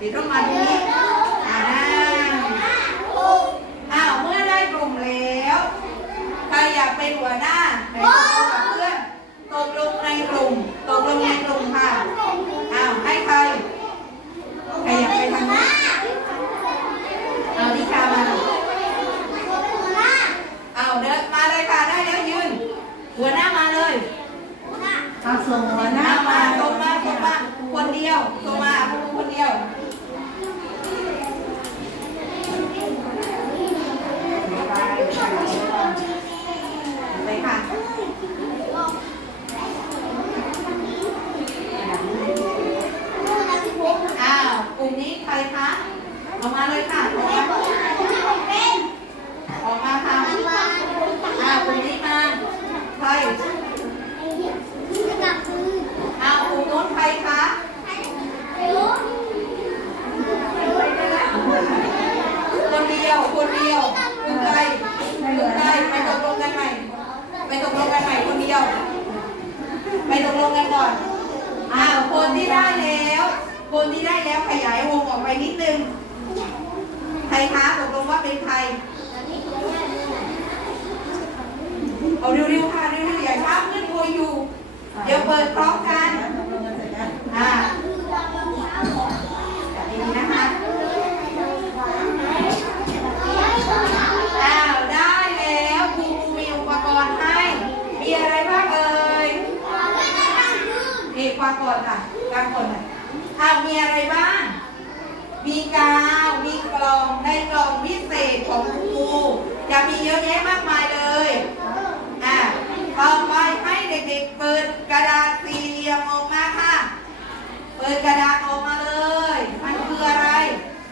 ปิดร่มมาทีหนี้อ่าอ้าวเมื่อได้กลุ่มแล้วใครอยากเป็นหัวหน้าไปนตกับเพื่อนตกลงในกลุ่มตกลงในกลุ่มค่ะอ้าวให้ใครใครอยากไป็นหัน้าเอาดิชามาเอาเดินมาเลยค่ะได้แล้วยืน หัวหน้ามาเลย เอาส่งหัวหน้ามามาส่งมาส่งมาคนเดียวส่งมา ดียว ไปตกลงกันก่อน อ้าวคนที่ได้แล้ว คนที่ได้แล้วขยายวงออกไปนิดนึง ใครคะตกลงว่าเป็นใคร เอาเร็วๆค่ะเร็วๆอย่าช้าเพื่อนโทรอยู่ เดี๋ยวเปิดพร้อมกัน ค่ะบางคนอะมีอะไรบ้าง มีกาว มีกล่องในกล่องพิเศษของครูจะมีเยอะแยะมากมายเลยอะต่อไปให้เด็กๆเปิดกระดาษสี่เหลี่ยมออกมาค่ะ เปิดกระดาษออกมาเลย มันคืออะไร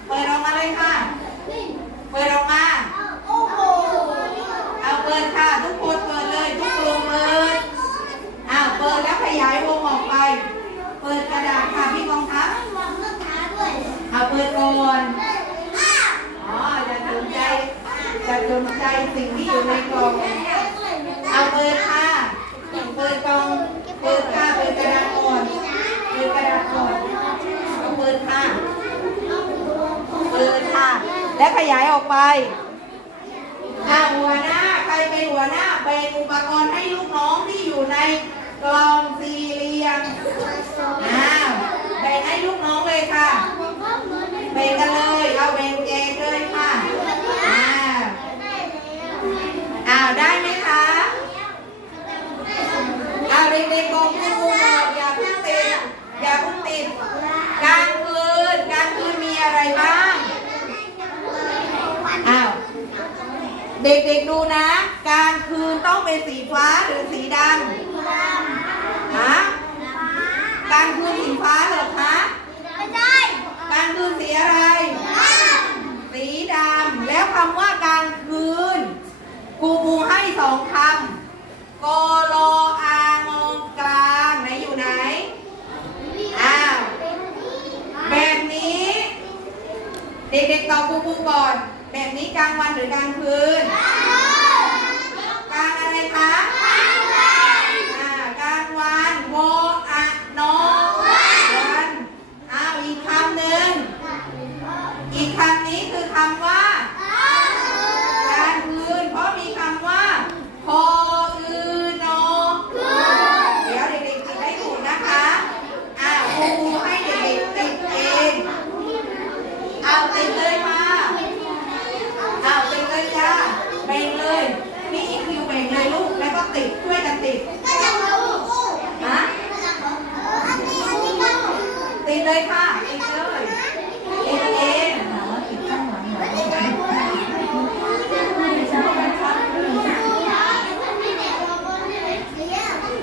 เปิดออกมาเลยค่ะ เปิดออกมา เอาเปิดค่ะ ทุกคนเปิดเลย ทุกกลุ่มเปิด อ้าวเปิดแล้วขยายวงออกไป เปิดกระดาษค่ะพี่กองทัพ เอาเปิดก่อนอ๋ออย่าสนใจอย่าสนใจสิ่งที่อยู่ในกล่องเอาเปิดค่ะเปิดกล่องเปิดค่ะเปิดกระดาษก่อนเปิดกระดาษก่อนเอาเปิดค่ะเปิดค่ะ แล้วขยายออกไปอ่าหัวหน้าใครเป็นหัวหน้าเป็นอุปกรณ์ให้ลูกน้องที่อยู่ในกล่องสี่เหลี่ยมอ้าวแบ่งให้ลูกน้องเลยค่ะ แบ่งกันเลย เอาแบ่งแจกเลยค่ะอ้าวอ้าวได้ไหมคะเอาเด็กๆบอกคุณครูบอกอย่าเพิ่งติด อย่าเพิ่งติดกลางคืนกลางคืนมีอะไรบ้าง อ้าว เด็กๆดูนะ กลางคืนต้องเป็นสีฟ้าหรือสีดำฮะกลางคืนสีฟ้าเหรอคะกลางคืนสีอะไร สีดำแล้วคำว่ากลางคืนครูปูให้สองคำกลอางงกลางไหนอยู่ไหนอ้าวแบบนี้ เด็กๆตอบครูปูก่อน แบบนี้กลางวันหรือกลางคืน กลางอะไรคะอ่ากลางวันวออะนอวันอ้าวอีกคำหนึ่ง อีกคำนี้คือคำว่า กลางคืน เพราะมีคำว่าพออือนอเดี๋ยวเด็กๆติดให้ถูกนะคะอ่าครูให้เด็กๆติดเอง เอาติดเลยมา เอาติดเลยจ้าแบ่งเลยพี่อีคิวแบ่งเลยลูก แล้วก็ติดช่วยกันติดฮะติดเลยค่ะ ติดเลยติดเอง ถามว่าติดข้างหลังเหรอ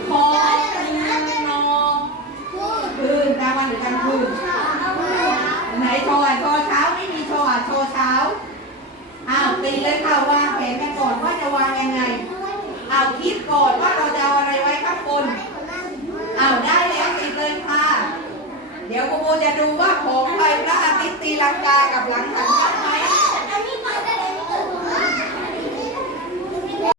พอคืนอคืนกลางวันหรือกลางคืน ไหนโชว์อะโชว์เช้าไม่มีโชว์อะโชว์เช้า อ้าว ตีเลยค่ะวางแผนกันก่อนว่าจะวางยังไง เอาคิดก่อนว่าเราจะเอาอะไรไว้ข้างบนเอาได้แล้วติดเลยค่ะ เดี๋ยวครูโบจะดูว่าของไปพระอาทิตย์ตีลังกากับหลังหันข้าง